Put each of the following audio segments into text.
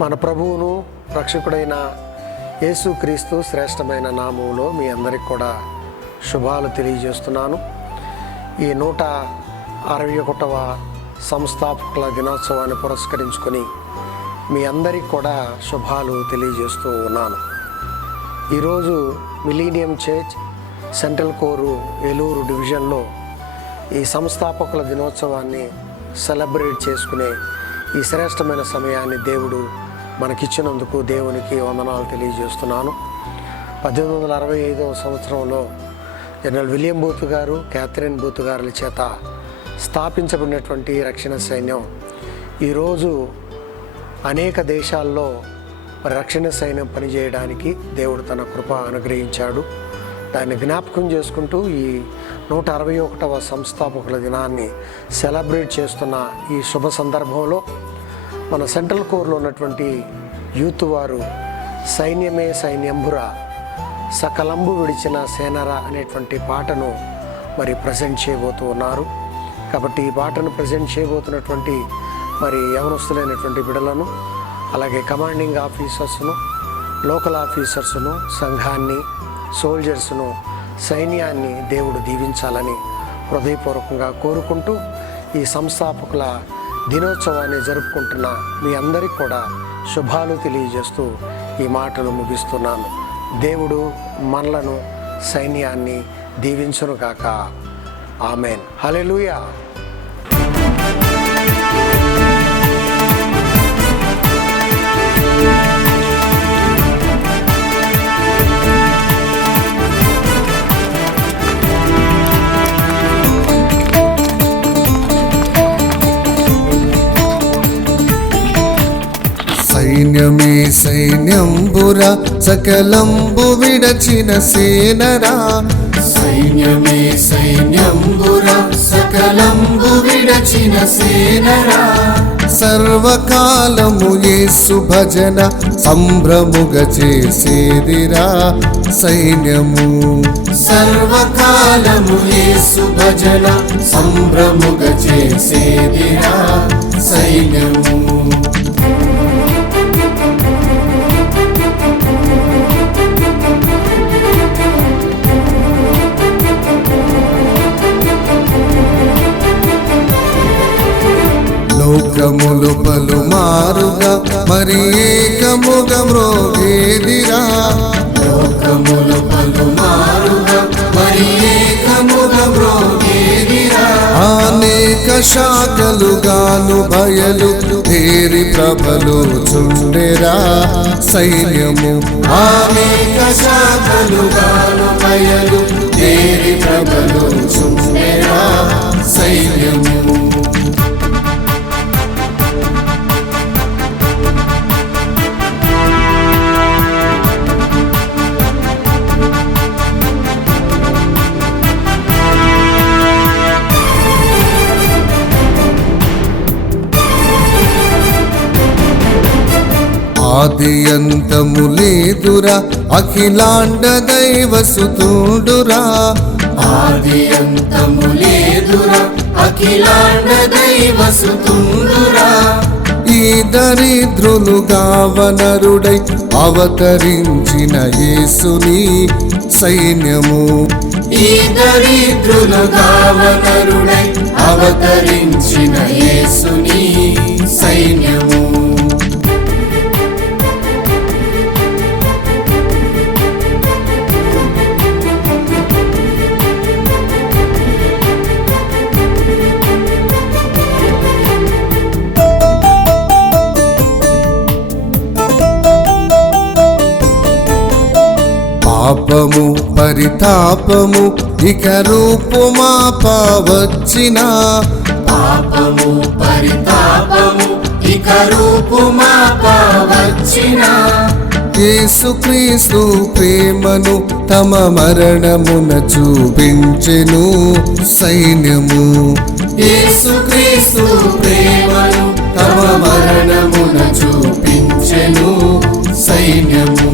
మన ప్రభువును రక్షకుడైన యేసుక్రీస్తు శ్రేష్టమైన నామములో మీ అందరికి కూడా శుభాలు తెలియజేస్తున్నాను. ఈ 161వ సంస్థాపకుల దినోత్సవాన్ని పురస్కరించుకొని మీ అందరికి కూడా శుభాలు తెలియజేస్తూ ఉన్నాను. ఈరోజు మిలీనియం చర్చ్ సెంట్రల్ కోరు ఏలూరు డివిజన్లో ఈ సంస్థాపకుల దినోత్సవాన్ని సెలబ్రేట్ చేసుకునే ఈ శ్రేష్టమైన సమయాన్ని దేవుడు మనకిచ్చినందుకు దేవునికి వందనాలు తెలియజేస్తున్నాను. 1865వ సంవత్సరంలో జనరల్ విలియం బూత్ గారు, క్యాథరిన్ బూత్ గారుల చేత స్థాపించబడినటువంటి రక్షణ సైన్యం ఈరోజు అనేక దేశాల్లో రక్షణ సైన్యం పనిచేయడానికి దేవుడు తన కృప అనుగ్రహించాడు. దాన్ని జ్ఞాపకం చేసుకుంటూ ఈ 161వ సంస్థాపకుల దినాన్ని సెలబ్రేట్ చేస్తున్న ఈ శుభ సందర్భంలో మన సెంట్రల్ కోర్లో ఉన్నటువంటి యూత్ వారు సైన్యమే సైన్యంబురా సకలంబు విడిచిన సేనరా అనేటువంటి పాటను మరి ప్రజెంట్ చేయబోతూ ఉన్నారు. కాబట్టి ఈ పాటను ప్రజెంట్ చేయబోతున్నటువంటి మరి యవనస్తులైనటువంటి బిడ్డలను, అలాగే కమాండింగ్ ఆఫీసర్స్ను, లోకల్ ఆఫీసర్స్ను, సంఘాన్ని, సోల్జర్స్ను, సైన్యాన్ని దేవుడు దీవించాలని హృదయపూర్వకంగా కోరుకుంటూ ఈ సంస్థాపకుల దినోత్సవాన్ని జరుపుకుంటున్న మీ అందరికీ కూడా శుభాలు తెలియజేస్తూ ఈ మాటలు ముగిస్తున్నాను. దేవుడు మనలను, సైన్యాన్ని దీవించునుగాక. ఆమెన్. హల్లెలూయా. సైన్యమే సైన్యంబురా సకలంబు విడచిన సేనరా, సైన్యమే సైన్యంబురా సకలంబు విడచిన సేనరా, సర్వకాలము యేసు భజన సంభ్రముగ చేసేదిరా సైన్యము, సర్వకాలము యేసు భజన సంభ్రముగ చేసేదిరా సైన్యము. లోకములు పలుమారుగా మరి ఏకముగా మ్రోగేదిరా, లోకములు పలుమారుగా మరి ఏకముగా మ్రోగేదిరా, అనేక శాఖలుగాను బయలు తేరి ప్రభలు చుండెరా సైన్యము, అనేక శాఖలుగాను బయలు తేరి ప్రభలు చుండెరా సైన్యము. ఆది అంతము లేదురా అఖిలాండ దైవసుతుడురా, ఆది అంతము లేదురా అఖిలాండ దైవసుతుడురా, ఈ దరిద్రులుగా వనరుడై అవతరించిన యేసుని సైన్యము, ఈ దరిద్రులుగా వనరుడై అవతరించిన యేసుని సైన్యము. పాపము పరితాపము ఇక రూపుమా పావచ్చిన, పాపము పరితాపము ఇక రూపుమా పావచ్చిన, యేసుక్రీస్తు ప్రేమను తమ మరణమున చూపించెను సైన్యము, యేసుక్రీస్తు ప్రేమను తమ మరణమున చూపించెను సైన్యము.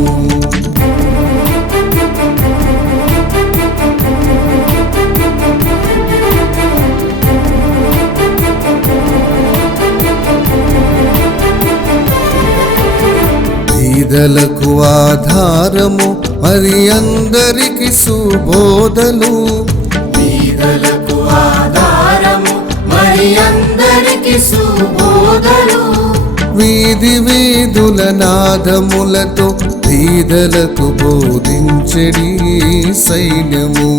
బీదలకు ఆధారము మరి అందరికి సుబోధలు. బీదలకు ఆధారము మరి అందరికి సుబోధలు. వీధి వీధుల నాదములతో బీదలకు బోధించెడి సైన్యము.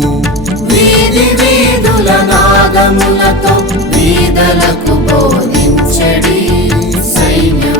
వీధి వీధుల నాదములతో బీదలకు బోధించెడి సైన్యము.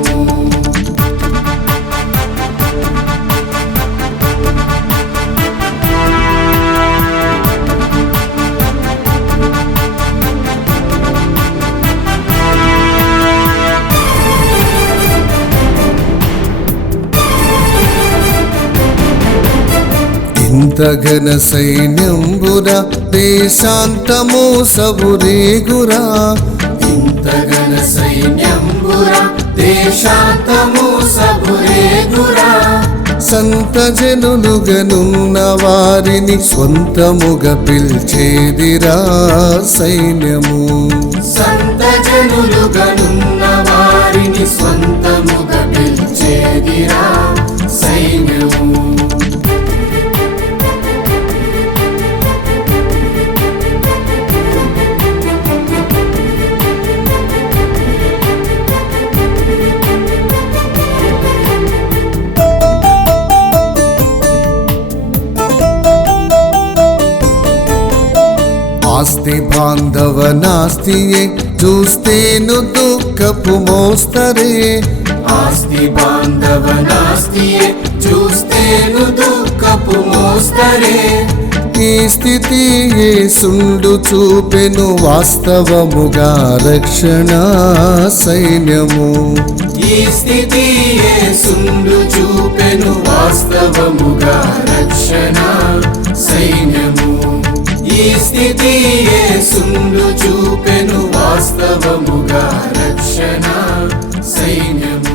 ఇంత ఘన సైన్యంబుర దేశాంతము సబురేగురా. ఇంత ఘన సైన్యంబురా దేశాంతము సబురేగురా. సంత జనులుగనున్న వారిని స్వంతముగా పిల్చేదిరా సైన్యము. సంత జనులుగనున్న వారిని స్వంతముగా పిలిచేదిరా సైన్యము. ఆస్తి బాంధవ నాస్తియే చూస్తేను దుఃఖపు మోస్తరే. ఆస్తి బాంధవ నాస్తియే చూస్తేను దుఃఖపు మోస్తరే. ఈ స్థితి యేసుండు చూపెను వాస్తవముగా రక్షణ సైన్యము. ఈ స్థితి యేసుండు చూపెను వాస్తవముగా రక్షణ సైన్యము. ఈ స్థితి యేసుండు చూపెను వాస్తవముగా రక్షణ సైన్యము.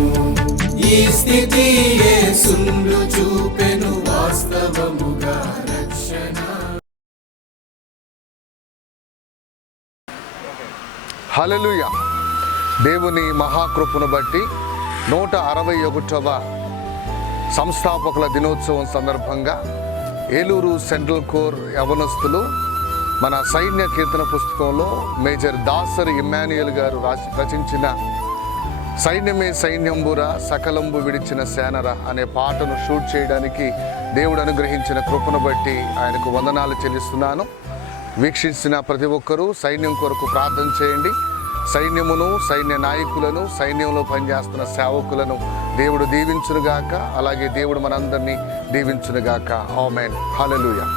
ఈ స్థితి యేసుండు చూపెను వాస్తవముగా రక్షణ. హల్లెలూయా. దేవుని మహాకృపను బట్టి 161వ సంస్థాపకుల దినోత్సవం సందర్భంగా ఏలూరు సెంట్రల్ కోర్ యవనస్తులు మన సైన్య కీర్తన పుస్తకంలో మేజర్ దాసరి ఇమ్మాన్యుయల్ గారు రచించిన సైన్యమే సైన్యంబురా సకలంబు విడిచిన సేనర అనే పాటను షూట్ చేయడానికి దేవుడు అనుగ్రహించిన కృపను బట్టి ఆయనకు వందనాలు చెల్లిస్తున్నాను. వీక్షించిన ప్రతి ఒక్కరూ సైన్యం కొరకు ప్రార్థన చేయండి. సైన్యమును, సైన్య నాయకులను, సైన్యంలో పనిచేస్తున్న సేవకులను దేవుడు దీవించునుగాక. అలాగే దేవుడు మనందరినీ దీవించునుగాక. ఆమేన్. హల్లెలూయా.